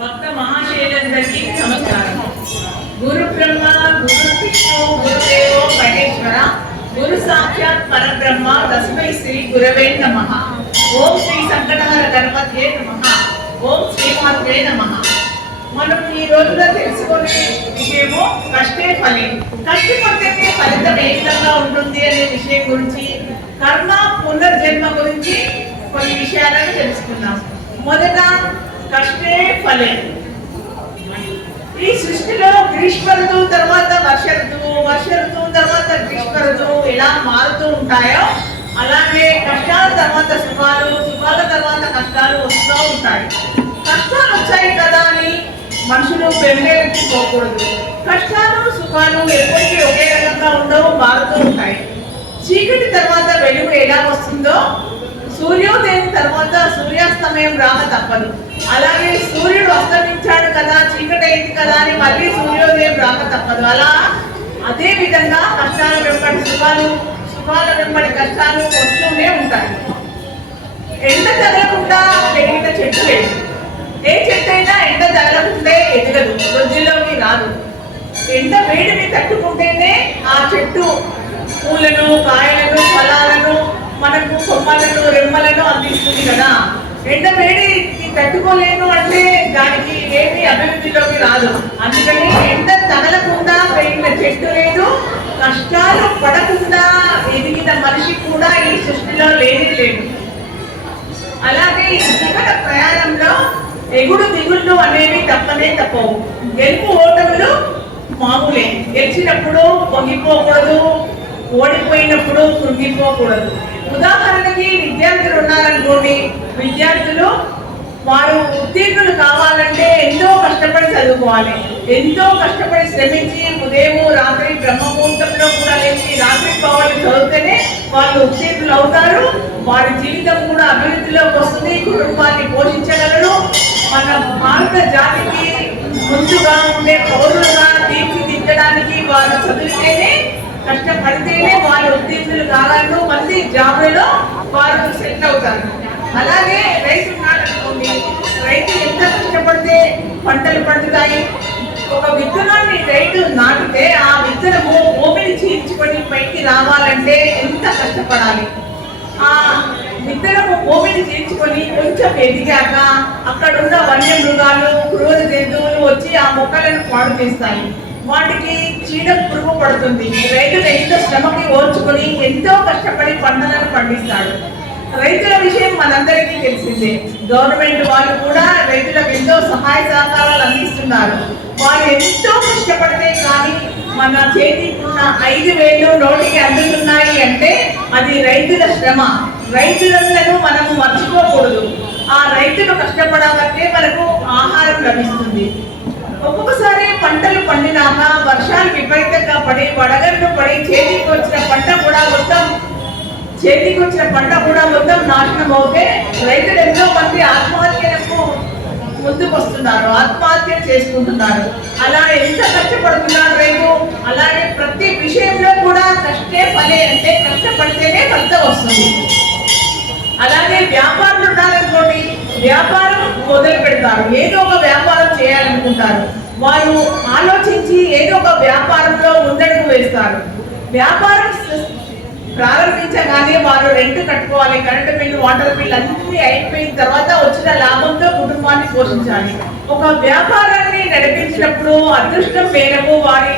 భక్త మహాశైలందరికీ నమస్కారం. గురు బ్రహ్మ గురు విష్ణు గురుదేవో మహేశ్వర గురు సాక్షాత్ పరబ్రహ్మ తస్మై శ్రీ గురవే నమ. ఓం శ్రీ సంకటహర గణపతే నమ. ఓం శ్రీమాత్రే నమ. మనం ఈ రోజున తెలుసుకునే విషయము కష్టే ఫలి కష్టపడితే ఫలితం ఏ విధంగా ఉంటుంది అనే విషయం గురించి కర్మ పునర్జన్మ గురించి కొన్ని విషయాలను తెలుసుకుందాం. మొదట కష్టే ఫలే. ఈ సృష్టిలో గ్రీష్మ ఋతువు తర్వాత వర్ష ఋతువు వర్ష ఋతువు తర్వాత గ్రీష్మ ఋతువు ఎలా మారుతూ ఉంటాయో అలాగే కష్టాల తర్వాత సుఖాలు సుఖాల తర్వాత కష్టాలు వస్తూ ఉంటాయి. కష్టాలు వచ్చాయి కదా అని మనుషులు బెంబేలెత్తిపోకూడదు. కష్టాలు సుఖాలు ఎప్పటికీ ఒకే రకంగా ఉండవు మారుతూ ఉంటాయి. చీకటి తర్వాత వెలుగు ఎలా వస్తుందో సూర్యోదయం తర్వాత సూర్యాస్తమయం రాక తప్పదు. అలాగే సూర్యుడు అస్తమించాడు కదా చీకటి అయింది కదా అని మళ్ళీ సూర్యోదయం రాక తప్పదు. అలా అదే విధంగా కష్టాల వెంబడి సుఖాలు సుఖాల వెంబడి కష్టాలు వస్తూనే ఉంటాయి. ఎండ తగలకుండా పెరిగిన చెట్టు లేదు. ఏ చెట్టు అయినా ఎండ తగలకుంటే ఎదగదు వృద్ధిలోకి రాదు. ఎండ వేడిని తట్టుకుంటేనే ఆ చెట్టు పూలను కాయలను ఫలాలను మనకు కొమ్మలను రెమ్మలను అందిస్తుంది కదా. ఎండ వేడికి తట్టుకోలేను అంటే దానికి ఏమీ అభివృద్ధిలోకి రాదు. అందుకని ఎండ తగలకుండా పెరిగిన చెట్టు లేదు కష్టాలు పడకుండా ఎదిగిన మనిషి కూడా ఈ సృష్టిలో లేని లేదు. అలాగే జీవన ప్రయాణంలో ఎగుడు దిగుళ్ళు అనేవి తప్పనే తప్పవు. గెలుపు ఓటములు మామూలే. గెలిచినప్పుడు పొంగిపోకూడదు ఓడిపోయినప్పుడు కృంగిపోకూడదు. ఉదాహరణకి విద్యార్థులు ఉన్నారనుకోండి విద్యార్థులు వారు ఉత్తీర్ణులు కావాలంటే ఎంతో కష్టపడి చదువుకోవాలి. ఎంతో కష్టపడి శ్రమించి ఉదయం రాత్రి బ్రహ్మముహూర్తంలో కూడా లేచి రాత్రి పావాలి చదివితేనే వాళ్ళు ఉత్తీర్ణులు అవుతారు. వారి జీవితం కూడా అభివృద్ధిలోకి వస్తుంది. కుటుంబాన్ని పోషించగలరు. మన భారత జాతికి ముందుగా ఉండే పౌరులుగా తీర్చిదిద్దడానికి వారు చదివితేనే కష్టపడితేనే వాళ్ళు ఉత్తీర్ణులు కాగలరు మళ్ళీ జాబులలో వారు సెట్ అవుతారు. అలాగే రైతు ఉన్నాడనుకోండి రైతు ఎంత కష్టపడితే పంటలు పండుతాయి? ఒక విత్తనాన్ని రైతు నాటితే ఆ విత్తనము భూమిని చీల్చుకొని పైకి రావాలంటే ఎంత కష్టపడాలి? ఆ విత్తనము భూమిని చీల్చుకొని కొంచెం ఎదిగాక అక్కడ ఉన్న వన్య మృగాలు క్రూర జంతువులు వచ్చి ఆ మొక్కలను పాడు చేస్తాయి. వాటికి చీడ పురుగు పడుతుంది. రైతులు ఎంతో శ్రమకి ఓర్చుకొని ఎంతో కష్టపడి పంటలను పండిస్తాడు రైతుల విషయం మనందరికీ తెలిసిందే. గవర్నమెంట్ వాళ్ళు కూడా రైతులకు ఎంతో సహాయ సహకారాలు అందిస్తున్నారు. వారు ఎంతో కష్టపడితే కానీ మన చేతికి ఉన్న ఐదు వేలు నోటికి అందుతున్నాయి అంటే అది రైతుల శ్రమ. రైతులను మనము మర్చిపోకూడదు. ఆ రైతులు కష్టపడాలంటే మనకు ఆహారం లభిస్తుంది. ఒక్కొక్కసారి పంటలు పండినాక వర్షాలు విపరీతంగా పడి వడగళ్ళు పడి చేతికి వచ్చిన పంట కూడా మొత్తం చేతికి వచ్చిన పంట కూడా మొత్తం నాశనం అవుతే రైతులు ఎంతో మంది ఆత్మహత్యలకు ముందుకు వస్తున్నారు ఆత్మహత్య చేసుకుంటున్నారు. అలా ఎంత కష్టపడుతున్నారు రైతు అలాగే ప్రతి విషయంలో కూడా కష్టే ఫలే అంటే కష్టపడితేనే ఫలితం వస్తుంది. అలాగే వ్యాపారులు ఉన్నారనుకోండి వ్యాపారం మొదలు పెడతారు. ఏదో ఒక వ్యాపారం చేయాలనుకుంటారు. వారు ఆలోచించి ఏదో ఒక వ్యాపారంలో ముందడుగు వేస్తారు. వ్యాపారం ప్రారంభించగానే వారు రెంట్ కట్టుకోవాలి కరెంటు బిల్లు వాటర్ బిల్ అన్ని అయిపోయిన తర్వాత వచ్చిన లాభంతో కుటుంబాన్ని పోషించాలి. ఒక వ్యాపారాన్ని నడిపించినప్పుడు అదృష్టం మేరకు వారి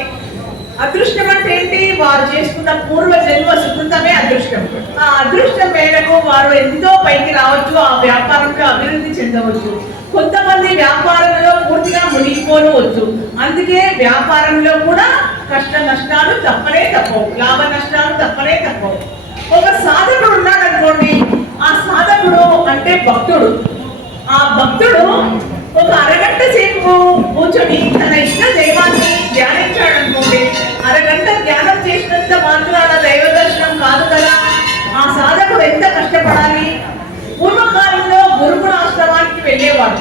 అదృష్టం అంటే ఏంటి? వారు చేసుకున్న పూర్వ జన్మ సుకృతమే అదృష్టం. ఆ అదృష్టం మేరకు వారు ఎంతో పైకి రావచ్చు ఆ వ్యాపారంలో అభివృద్ధి చెందవచ్చు. కొంతమంది వ్యాపారంలో పూర్తిగా మునిగిపోవచ్చు. అందుకే వ్యాపారంలో కూడా కష్ట నష్టాలు తప్పనే తప్పవు. లాభ నష్టాలు తప్పనే తప్పవు. ఒక సాధకుడు ఉన్నాడనుకోండి ఆ సాధకుడు అంటే భక్తుడు. ఆ భక్తుడు ఒక అరగంట సేపు కూర్చొని తన ఇష్ట దైవాన్ని ధ్యానించాడు అనుకోండి అరగంట ధ్యానం చేసినంత మాత్రాన దైవ దర్శనం కాదు కదా? ఆ సాధకుడు ఎంత కష్టపడాలి? పూర్వకాలంలో గురుకుల ఆశ్రమానికి వెళ్ళేవాడు.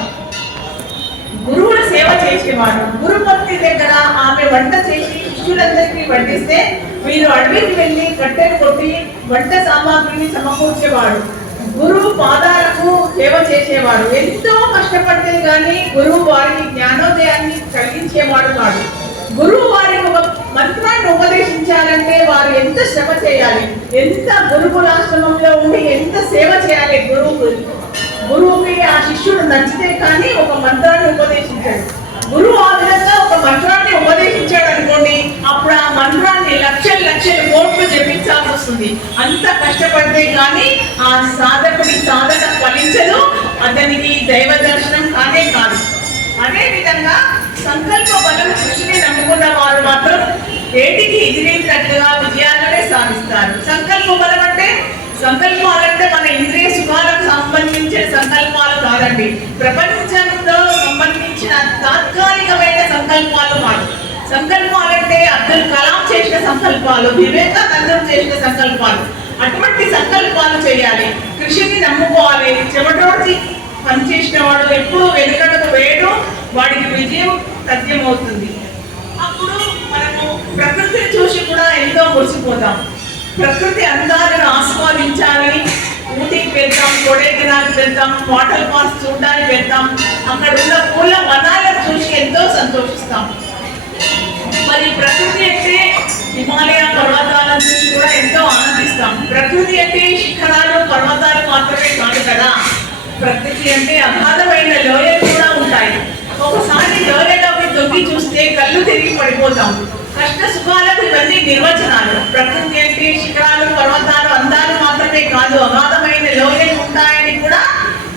గురువుల సేవ చేసేవాడు. గురుపత్ని దగ్గర ఆమె వంట చేసి శిష్యులందరికీ వడ్డిస్తే మీరు అడవికి వెళ్ళి కట్టెలు కొట్టి వంట సామాగ్రిని సమకూర్చేవాడు. గురువు పాదాలకు సేవ చేసేవాడు. ఎంతో కష్టపడితే గాని గురువు వారికి జ్ఞానోదయాన్ని కలిగించేవాడు కాదు. గురువు వారికి ఒక మంత్రాన్ని ఉపదేశించాలంటే వారు ఎంత శ్రమ చేయాలి? ఎంత గురుకులాశ్రమంలో ఉండి ఎంత సేవ చేయాలి గురువుకు? గురువుకి ఆ శిష్యుడు నచ్చితే కానీ ఒక మంత్రాన్ని ఉపదేశించాడు. గురువు ఆ విధంగా ఒక మంత్రాన్ని ఉపదేశించాడు అనుకోండి అప్పుడు ఆ మంత్రాన్ని లక్షలు లక్షలు కోట్లు జపించాల్సి వస్తుంది. అంత కష్టపడితే కానీ ఆ సాధకుడి సాధన ఫలించదు అతనికి దైవ దర్శనం కానే కాదు. అదే విధంగా సంకల్ప బలం కృషిని నమ్ముకున్న వారు మాత్రం ఏటికి ఎదిరేటట్టుగా విజయాలనే సాధిస్తారు. సంకల్ప బలం అంటే సంకల్పాలంటే మన ఇంద్రియ సుఖాలకు సంబంధించిన సంకల్పాలు కాదండి. ప్రపంచంతో సంబంధించిన తాత్కాలికమైన సంకల్పాలు కాదు సంకల్పాలంటే అబ్దుల్ కలాం చేసిన సంకల్పాలు వివేకానందం చేసిన సంకల్పాలు. అటువంటి సంకల్పాలు చేయాలి. కృషిని నమ్ముకోవాలి. చెమటోడ్చి పనిచేసిన వాడు ఎప్పుడు వెనుకడకు వేయడు వాడికి విజయం సత్యమవుతుంది అప్పుడు మనము ప్రకృతిని చూసి కూడా ఎంతో మురిసిపోతాం. ప్రకృతి అందాలను ఆస్వాదించాలని ఊటీకి వెళ్తాం కొడైకెనాల్కి వెళ్తాం వాటర్ ఫాల్స్ చూడడానికి వెళ్తాం. అక్కడ ఉన్న పూల వనాలను చూసి ఎంతో సంతోషిస్తాం. మరి ప్రకృతి అంటే హిమాలయ పర్వతాలను చూసి కూడా ఎంతో ఆనందిస్తాం. ప్రకృతి అంటే శిఖరాలు పర్వతాలు మాత్రమే కాదు కదా. ప్రకృతి అంటే అగాధమైన లోయలు కూడా ఉంటాయి. ఒకసారి లోయలోకి తొంగి చూస్తే కళ్ళు తిరిగి పడిపోతాం. కష్ట సుఖాలకు ఇవన్నీ నిర్వచనాలు. ప్రకృతి అంటే శిఖరాలు పర్వతాలు అందాలు మాత్రమే కాదు అగాధమైన లోయలు ఉంటాయని కూడా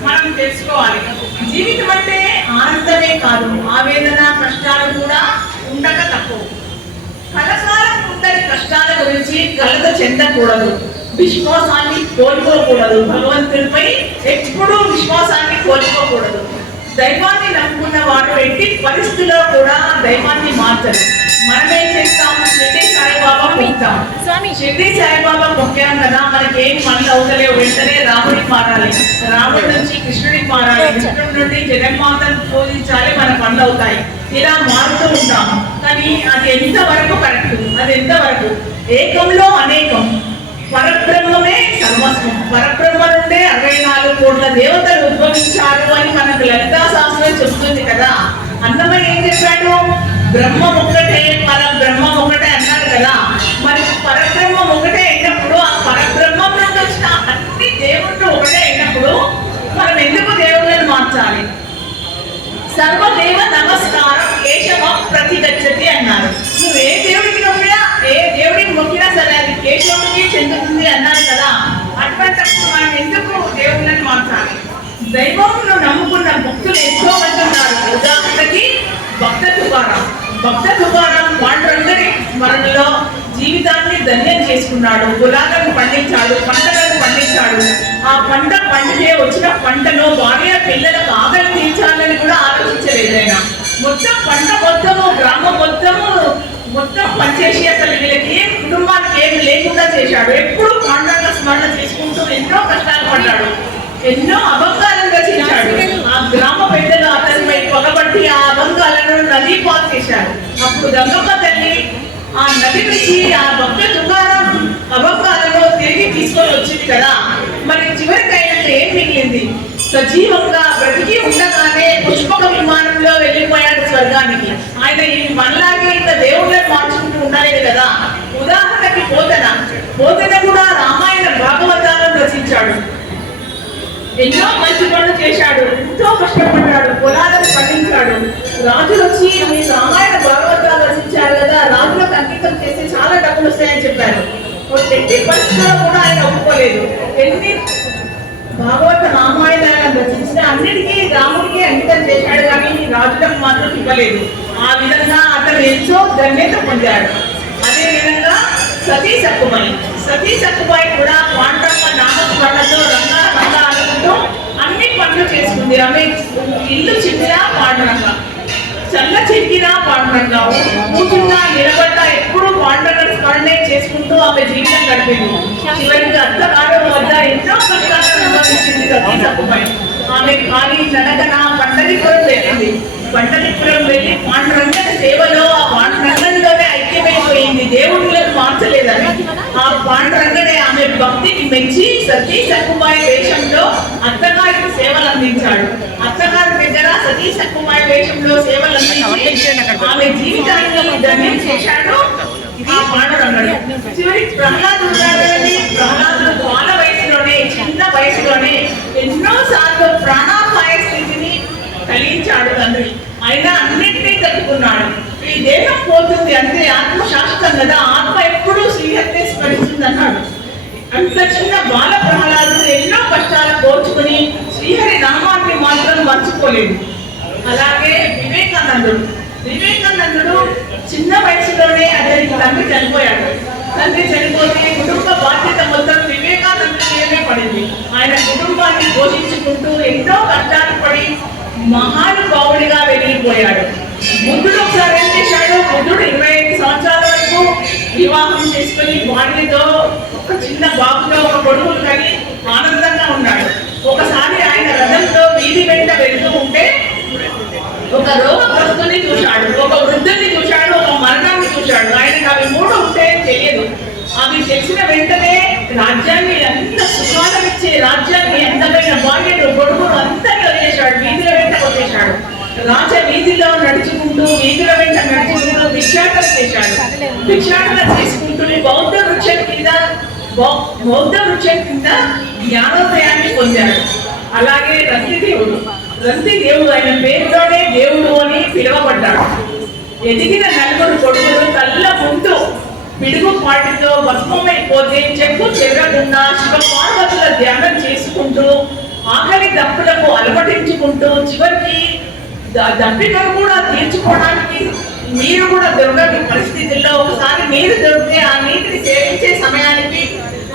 మనం తెలుసుకోవాలి. జీవితం అంటే ఆనందమే కాదు ఆవేదన కష్టాలు కూడా ఉండక తక్కువ కలకాలం ఉందని కష్టాల గురించి కలత చెందకూడదు. విశ్వాసాన్ని కోల్పోకూడదు. భగవంతుడిపై ఎప్పుడూ విశ్వాసాన్ని కోల్పోకూడదు. దైవాన్ని నమ్ముకున్న వాడు ఎట్టి పరిస్థితుల్లో కూడా దైవాన్ని మార్చరు మనమేం చేస్తాం షిర్డీ సాయిబాబా స్వామి. షిర్డీ సాయిబాబా మొక్కాం కదా మనకి ఏం పనులు అవుతలేవు వెంటనే రాముడికి మారాలి. రాముడి నుంచి కృష్ణుడికి మారాలి. కృష్ణుడి నుండి జగన్మాతను పూజించాలి మన పనులు అవుతాయి. ఇలా మారుతూ ఉంటాం కానీ అది ఎంతవరకు కరెక్ట్? అది ఎంతవరకు? ఏకంలో అనేకం. పరబ్రహ్మమే సర్వస్వం. పరబ్రహ్మ నుండే అరవై నాలుగు కోట్ల దేవతలు ఉద్భవించారు అని మనకు లలితా శాస్త్రం చెబుతుంది కదా. అన్నమయ్య ఏం చెప్పాడు? బ్రహ్మం ఒకటే పర బ్రహ్మం ఒకటే అన్నాడు కదా. మరి పరబ్రహ్మం ఒకటే అయినప్పుడు ఆ పరబ్రహ్మం నుండి వచ్చిన అన్ని దేవుళ్ళు ఒకటే అయినప్పుడు మనం ఎందుకు దేవుళ్ళని మార్చాలి? సర్వదేవ నమస్కారం కేశవ ప్రతిగచ్చతి అన్నారు. నువ్వేం ఏ దేవుడికి మొక్కినా ఏ దేవుడికి మొక్కినా సరే చెందుతుంది అన్నారు కదా. అటువంటిప్పుడు మనం ఎందుకు దేవుళ్ళని మార్చాలి? దైవంను నమ్ముకున్న భక్తులు ఎంతో మంది ఉన్నారు. ఉదాహరణకి భక్త తుకారం భక్త తుకారం వాళ్ళందరి స్మరణలో జీవితాన్ని ధన్యం చేసుకున్నాడు. గులాలను పండించాడు పంటలను పండించాడు. ఆ పంట పండితే వచ్చిన పంటను భార్య పిల్లలకు ఆకలి తీర్చాలని కూడా ఆలోచించలేదు ఆయన. మొత్తం పంట మొత్తము గ్రామం మొత్తము మొత్తం పనిచేసి అసలు వీళ్ళకి ఏం కుటుంబానికి ఏమి లేకుండా చేశాడు. ఎప్పుడు పాండవ స్మరణ చేసుకుంటూ ఎన్నో కష్టాలు పడ్డాడు. ఎన్నో అభంగాలను చేశాడు ఆ గ్రామ పెద్దలు అతనిపై పొగబట్టి ఆ అభంగాలను నదీ పాలు చేశారు. అప్పుడు గంగమ్మ తల్లి ఆ నది నుంచి ఆ భక్త దుకాణం అభంగాలను తిరిగి తీసుకొని వచ్చింది కదా. మరి చివరికి ఆయనకు ఏం మిగిలింది? సజీవంగా బ్రతికి ఉండగానే పుష్పక విమానంలో వెళ్ళిపో స్వర్గానికి ఆయన ఈ మనలాగే ఇంత దేవుళ్ళని మార్చుకుంటూ ఉండలేదు కదా. ఉదాహరణకి పోతన పోతన కూడా రామాయణ భాగవతాలను రచించాడు. ఎన్నో మంచి పనులు చేశాడు. ఎంతో కష్టపడ్డాడు. పొలాలను పండించాడు. రాజులు వచ్చి రామాయణ భాగవతాలు రచించారు కదా. రాజులకు అంకితం చేసి చాలా డబ్బులు వస్తాయని చెప్పారు. ఒక ఎట్టి పరిస్థితుల్లో కూడా ఆయన ఒప్పుకోలేదు. ఎన్ని భాగవత రామాయణాలను రచించిన అన్నిటికీ రాముడికి అంకితం చేశాడు కానీ రాజులకు మాత్రం ఇవ్వలేదు. ఆ విధంగా అతను ఎంతో ధన్యత పొందాడు. అదే విధంగా సతీ సక్కుబాయి సతీ సక్కుబాయి కూడా పాండవ నామస్మరణతో రంగా రంగా అనుకుంటూ అన్ని పనులు చేసుకుంది ఆమె ఇల్లు చిన్నగా పాండురంగా చల్ల చెక్కినా పాండురంగా కూర్చున్నా నిలబడ్డా ఎప్పుడు పాండురంగ స్మరణే చేసుకుంటూ ఆమె జీవితం గడిపింది. చివరికి అర్థకాలం వద్ద ఎన్నో కష్టాలను అనుభవించింది సతీ ఆమె ఖాళీ నడకన పండరిపురం వెళ్ళింది. పండరిపురం వెళ్ళి పాండరంగ సేవలో ఆ పాండరంగంలోనే ఐక్యమైపోయింది దేవుళ్ళని మార్చలేదని ఆ పాండరంగడే ఆమె భక్తిని మెచ్చి సతీ సక్కుబాయి వేషంలో అత్తగారికి సేవలు అందించాడు. అత్తగారి సతీ సక్కుమాయ వేషంలో సేవలు అందించి ఆమె జీవితాన్ని ధన్యం చేశాడు ఆ పాండరంగడు. చివరి ప్రహ్లాదు ప్రహ్లాదు బాల వయసులోనే చిన్న వయసులోనే ఎన్నో సార్లు ప్రాణాపాయ స్థితిని కలిగించాడు తండ్రి. అయినా అన్నింటినీ తట్టుకున్నాడు. ఈ దేహం పోతుంది అంటే ఆత్మ శాశ్వతం కదా. ఆత్మ ఎప్పుడూ శ్రీహరిని స్మరిస్తుంది అన్నాడు. అంత చిన్న బాల ప్రహ్లాదు ఎన్నో కష్టాలు కోర్చుకుని శ్రీహరి నామాన్ని మాత్రం మర్చిపోలేదు. అలాగే వివేకానందుడు. వివేకానందుడు చిన్న వయసులోనే అతని తండ్రి చనిపోయాడు. తండ్రి చనిపోతే కుటుంబ బాధ్యత మొత్తం వివేకానందుడి మీదనే పడింది. ఆయన కుటుంబాన్ని పోషించుకుంటూ ఎన్నో కష్టాలు పడి మహానుభావుడిగా వెలిగిపోయాడు. బుద్ధుడు ఒకసారి ఏం చేశాడు బుద్ధుడు ఇరవై ఐదు సంవత్సరాల వరకు వివాహం చేసుకుని భార్యతో ఒక చిన్న బాబుతో ఒక కొడుకులు కానీ ఆనందంగా ఉన్నాడు. ఒకసారి ఆయన రథంతో వీధి వెంట వెళ్తూ ఉంటే ఒక రోగగ్రస్తుని చూశాడు ఒక వృద్ధుని చూశాడు ఒక మరణాన్ని చూశాడు. ఆయనకు అవి మూడు ఉంటే తెలియదు. అవి తెలిసిన వెంటనే రాజ్యాన్ని ఎంత సుఖాలనిచ్చే రాజ్యాన్ని అందమైన భార్యను కొడుకును అంతా వదిలేశాడు వీధిలో వెంట వదిలేశాడు రాజ వీధిలో నడుచుకుంటూ వీధుల వెంట నడుచుకుంటూ భిక్షాటన చేశాడు. భిక్షాటన చేసుకుంటూ బౌద్ధ వృక్షం కింద బౌ- బౌద్ధ వృక్షం కింద జ్ఞానోదయాన్ని పొందాడు. అలాగే రంతి దేవుడు రంతి దేవుడు ఆయన పేరులోనే దేవుడు అని పిలువబడ్డాడు. ఎదిగిన నలుగురు కొడుకులు కళ్ళ ముందు పిడుగు పాటితో భస్మమైపోతే చెప్పు చెరగకుండా శివ పార్వతుల ధ్యానం చేసుకుంటూ ఆకలి దప్పులకు అలవటించుకుంటూ చివరికి దప్పికలు కూడా తీర్చుకోవడానికి మీరు కూడా దొరకని పరిస్థితుల్లో ఒకసారి నీరు దొరికితే ఆ నీటిని సేవించే సమయానికి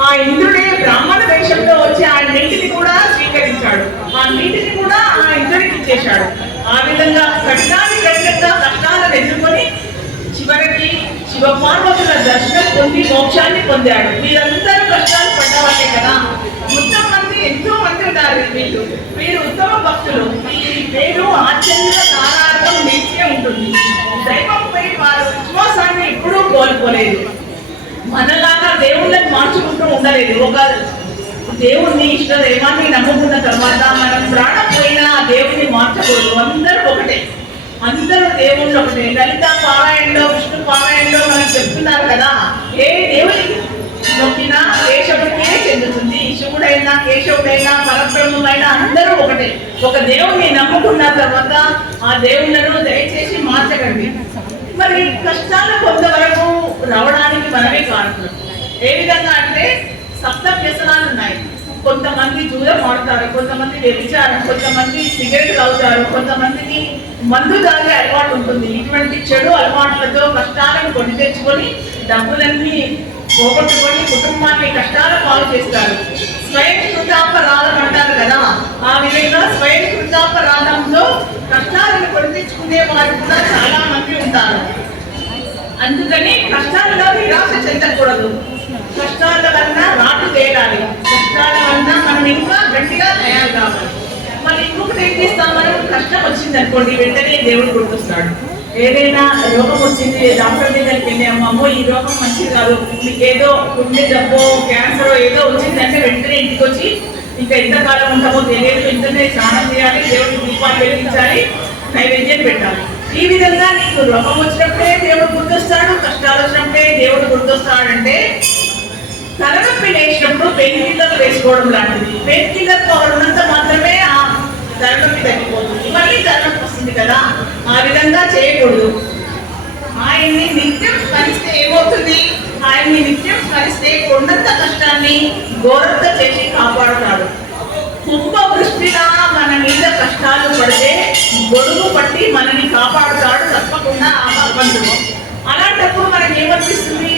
ఆ ఇంద్రుడే బ్రాహ్మణ వేషంలో వచ్చి ఆ నీటిని కూడా స్వీకరించాడు. ఆ నీటిని కూడా ఆ ఇంద్రుడికి ఇచ్చేశాడు. ఆ విధంగా కష్టాన్ని కష్టంగా కష్టాలను ఎదుర్కొని చివరికి శివ పార్వతుల దర్శనం పొంది మోక్షాన్ని పొందాడు. మీరందరూ కష్టాలు పడ్డవాళ్ళే కదా. మొత్తం ఉంటారు వీళ్ళు. వీరు ఉత్తమ భక్తులు. ఈ పేరు ఆచరణ నారాయణం నిలిచే ఉంటుంది. దైవంపై వారు విశ్వాసాన్ని ఎప్పుడూ కోల్పోలేదు. మనలాగా దేవుళ్ళని మార్చుకుంటూ ఉండలేదు. ఒక దేవుణ్ణి ఇష్ట దైవాన్ని నమ్ముకున్న తర్వాత మనం ప్రాణం పోయినా ఆ దేవుణ్ణి మార్చకూడదు అందరూ ఒకటే అందరూ దేవుళ్ళు ఒకటే లలిత పారాయణలో విష్ణు పారాయణలో మనం చెప్తున్నారు కదా ఏ దేవుడికి నొక్కినా కేశవుడికే చెందుతుంది శివుడైనా కేశవుడైనా పరబ్రహ్మమైనా అందరూ ఒకటే. ఒక దేవుణ్ణి నమ్ముకున్న తర్వాత ఆ దేవుళ్ళను దయచేసి మార్చకండి. మరి కష్టాలు కొంతవరకు రావడానికి మనమే కారణం. ఏ విధంగా అంటే సప్త వ్యసనాలు ఉన్నాయి. కొంతమంది దూరం ఆడతారు కొంతమంది వ్యభిచారం కొంతమంది సిగరెట్ తాగుతారు కొంతమందికి మందు తాగే అలవాటు ఉంటుంది. ఇటువంటి చెడు అలవాట్లతో కష్టాలను కొని తెచ్చుకొని డబ్బులన్నీ పోగొట్టుకొని కుటుంబాన్ని కష్టాల పాలు చేస్తారు. స్వయం కృతాపరాధం అంటారు కదా. ఆ విధంగా స్వయం కృతాపరాధంలో కష్టాలను కొని వారు కూడా చాలా మంది ఉంటారు. అందుకని కష్టాలలో నిరాశ చెందకూడదు. కష్టాల వలన రాటు తేలాలి కష్టాల వలన మనం ఇంకా గట్టిగా తయారు కావాలి. మరి ఇంకొకటి ఏం చేస్తాం? మనం కష్టం వచ్చింది అనుకోండి వెంటనే దేవుడు గుర్తొస్తాడు ఏదైనా రోగం వచ్చింది డాక్టర్ దగ్గరికి వెళ్ళాము అమ్మో ఈ రోగం మంచిది కాదు. మీకు ఏదో గుండె జబ్బో క్యాన్సర్ ఏదో వచ్చిందంటే వెంటనే ఇంటికి వచ్చి ఇంకా ఎంతకాలం ఉంటామో తెలియదు. వెంటనే స్నానం చేయాలి దేవుడికి దీపాలు వెలిగించాలి నైవేద్యం పెట్టాలి. ఈ విధంగా నీకు రోగం వచ్చినప్పుడే దేవుడు గుర్తొస్తాడు కష్టాలు వచ్చినప్పుడే దేవుడు గుర్తొస్తాడంటే తలనొప్పి లేచినప్పుడు పెయిన్ కిల్లర్ వేసుకోవడం లాంటిది. పెయిన్ కిల్లర్ పవర్ ఉన్నంత మాత్రమే ఆ తలనొప్పి తగ్గిపోతుంది. మళ్ళీ వస్తుంది కదా ఆ విధంగా చేయకూడదు. ఆయన్ని నిత్యం స్మరిస్తే ఏమవుతుంది? ఆయన్ని నిత్యం స్మరిస్తే కొండంత కష్టాన్ని ఘోరంత చేసి కాపాడుతాడు. కుంభ వృష్టిలా మన మీద కష్టాలు పడితే గొడుగు పట్టి మనని కాపాడుతాడు తప్పకుండా ఆ భగవంతుడు. అలాంటప్పుడు మనకి ఏమనిపిస్తుంది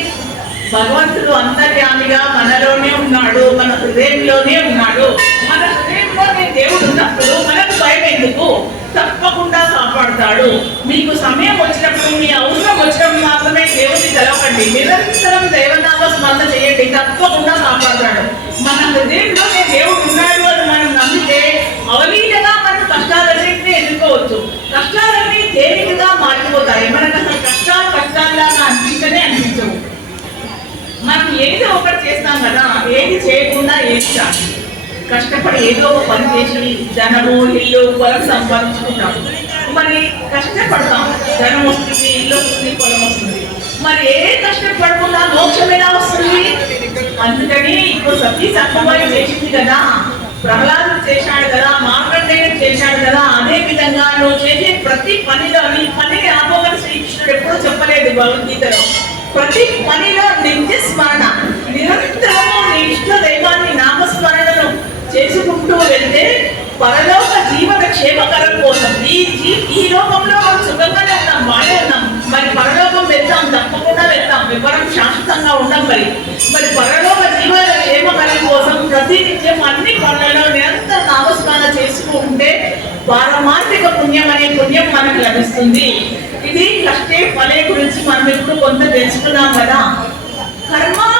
భగవంతుడు అంతర్యామిగా మనలోనే ఉన్నాడు మన హృదయంలోనే ఉన్నాడు. మన హృదయంలోనే దేవుడు ఉన్నప్పుడు మనకు భయం ఎందుకు? తప్పకుండా కాపాడుతాడు. మీకు సమయం వచ్చినప్పుడు మీ అవసరం వచ్చినప్పుడు మాత్రమే దేవుడిని తెలవకండి నిరంతరం దేవనామ స్మరణ చేయండి. తప్పకుండా కాపాడుతాడు. మన హృదయంలోనే దేవుడు ఉన్నాడు అని మనం నమ్మితే అవలీలగా మనం కష్టాలన్నింటినీ ఎదుర్కోవచ్చు. కష్టాలన్నీ తేలికగా మారిపోతాయి. మనకు అసలు కష్టాలు కష్టాల్లాగా అనిపించనే అనిపించవు మనం ఏదో ఒకటి చేస్తాం కదా ఏది చేయకుండా ఏది కష్టపడి ఏదో ఒక పని చేసి ధనము ఇల్లు పొలం సంపాదించుకుంటాం. మరి కష్టపడతాం. ధనం వస్తుంది ఇల్లు వస్తుంది పొలం వస్తుంది. మరి ఏ కష్టపడకుండా మోక్షం ఎలా వస్తుంది? అందుకని ఇప్పుడు సతీ సత్యమని చేసింది కదా. ప్రహ్లాదుడు చేశాడు కదా మార్కండేయుడు చేశాడు కదా. అదే విధంగా నువ్వు చేసే ప్రతి పనిలో నీ పనిని ఆపోగల శ్రీకృష్ణుడు ఎప్పుడూ చెప్పలేదు భగవద్గీతలో. ప్రతి పనిలో నిత్య స్మరణ. నిరంతరము నీ ఇష్ట దైవాన్ని నామస్మరణను చేసుకుంటూ వెళ్తే పరలోక జీవన క్షేమకరం కోసం. ఈ జీ ఈ తప్పకుండా వివరం శాశ్వతంగా ఉండం మరి. మరి పరలోక జీవన క్షేమకరం కోసం ప్రతినిత్యం అన్ని పనులలో నిరంతర నామస్మరణ చేసుకుంటే పారమార్థిక పుణ్యం అనే పుణ్యం మనకు లభిస్తుంది. ఇది కష్టే ఫలే గురించి మనం ఇప్పుడు కొంత తెలుసుకున్నాం కదా. కర్మ